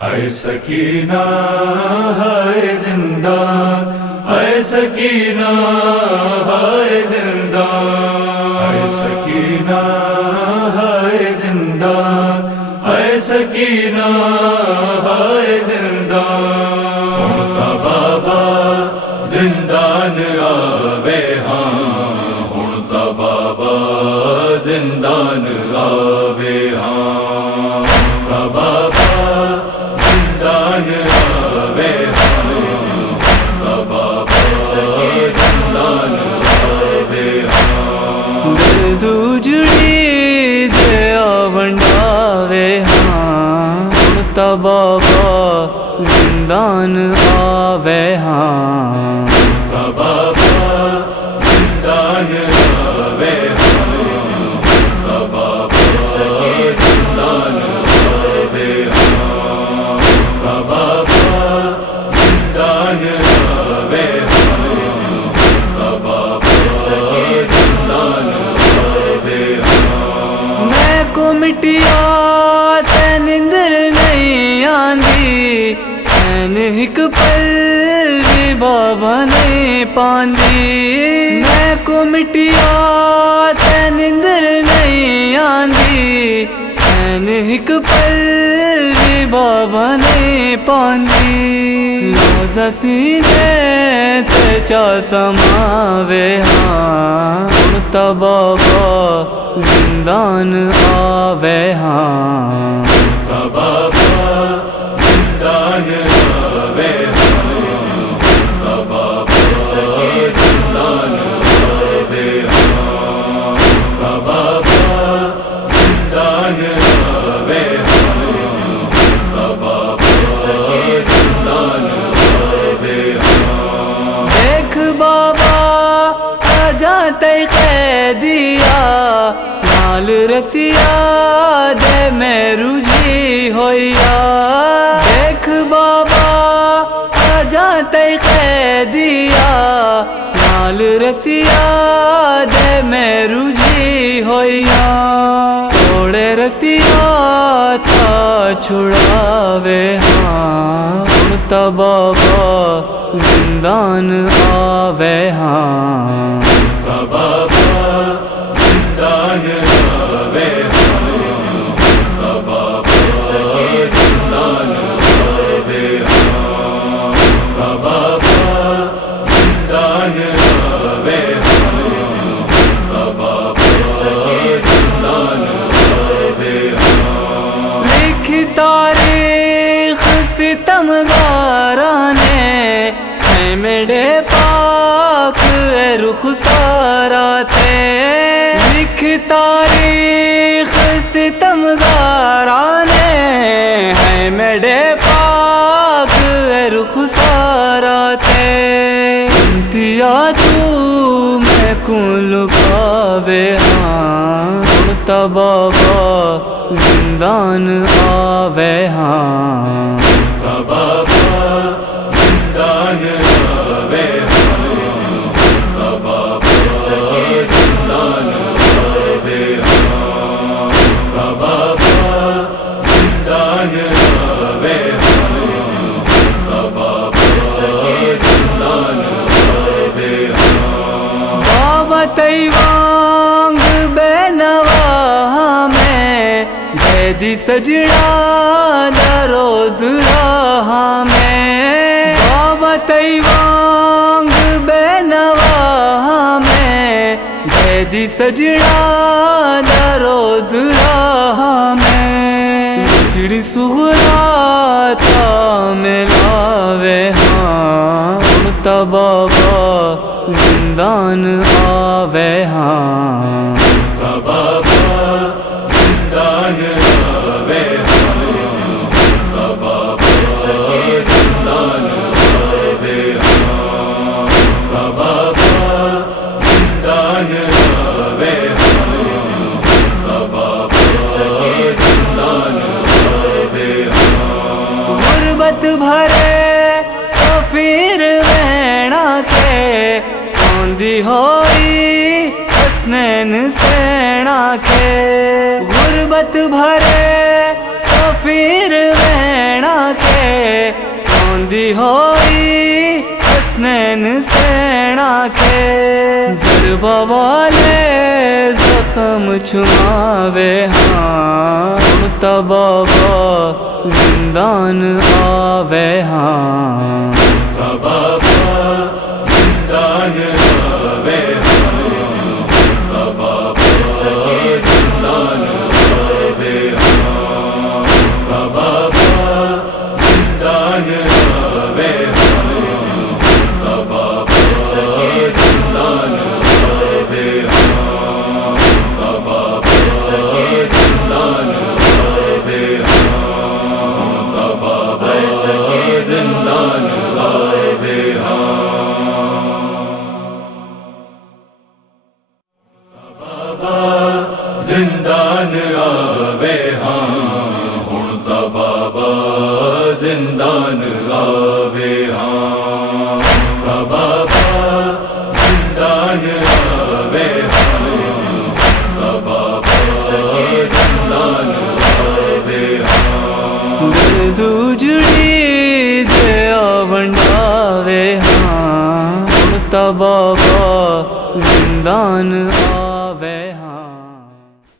ہے سکینہ ہے زندان، ہے سکینہ ہے زندان، ہے سکینہ ہے زندان، ہے سکینہ ہے زندان۔ ہن تا بابا زندان آوے ہاں، ہن تا بابا زندان آوے ہاں، تا بابا زندان آوے ہاں، تا بابا زندان آوے ہاں۔ درد اجڑی دیا ونڈاوے ہاں، ہن تا بابا زندان آوے ہاں، تا بابا زندان آوے ہاں، تا بابا زندان آوے ہاں، تا بابا زندان آوے ہاں، تا بابا زندان آوے ہاں۔ میں کو مٹیا تے نندر نہیں آندی، چین ایک پل بھی بابا نہیں پاندی، میں کو مٹیا تے نندر نہیں آندی، چین ایک پل بھی بابا نہیں پاندی، روزہ سینے تے چا سماوے ہاں، ہن تا بابا زندان آوے ہاں، تا بابا زندان آوے ہاں، تا بابا زندان آوے ہاں، تا بابا زندان آوے ہاں، تا بابا زندان آوے ہاں۔ دیکھ بابا جاتے قیدیا، نال رسیا دے میں رجھی ہویا، دیکھ بابا جاتے قیدیا، نال رسیا دے میں رجھی ہویا، توڑے رسیا تا چھڑاوے ہاں، ہن تا بابا زندان آوے ہاں، تا بابا زندان آوے ہاں، تا بابا زندان آوے ہاں، تا بابا زندان آوے ہاں، تا بابا زندان آوے ہاں۔ لکھی تاریخ ستمگاراں نے، ہے میرے پاک اے رخسارا تے، لکھ تاریخ ستمگاراں نے، ہے میرے پاک اے رخسارا تے، انتیا تو میں کو لکاوے ہاں، ہن تا بابا زندان آوے ہاں، تا بابا زندان آوے ہاں، تا بابا زندان آوے ہاں، تا بابا زندان آوے ہاں، تا بابا زندان آوے ہاں۔ بابا تیوانگ بے نواہ میں، دے دی سجڑا دا روز راہ میں، بابا تیوانگ بے نواہ میں، دے دی سجڑا دا روز راہ میں، چڑی سغرا تا ملاوے ہاں، ہن تا بابا زندان آوے ہاں، تا بابا زندان آوے ہاں، تا بابا زندان آوے ہاں، تا بابا زندان آوے ہاں، تا بابا زندان آوے ہاں۔ غربت بھرے سفیر وینا کے، آندی ہوئی حسنین سینا کے، غربت بھرے سفیر وینا روندی ہوئی حسنین سینا کے ضربہ والے زخم چھماوے ہاں اڑتا بابا زندان آوے ہاں بابا زندان آوے ہاں بابا سکی زندان آوے ہاں بابا زندان آوے ہاں بابا سکی زندان آوے ہاں بابا سکی زندان آوے ہاں بابا سکی زندان آوے ہاں زندان آوے ہاں ہن تا بابا زندان آوے ہاں بابا زندان آوے ہاں بابا سکی زندان آوے ہاں درد اجڑی دیا ونڈاوے ہاں اڑتا بابا زندان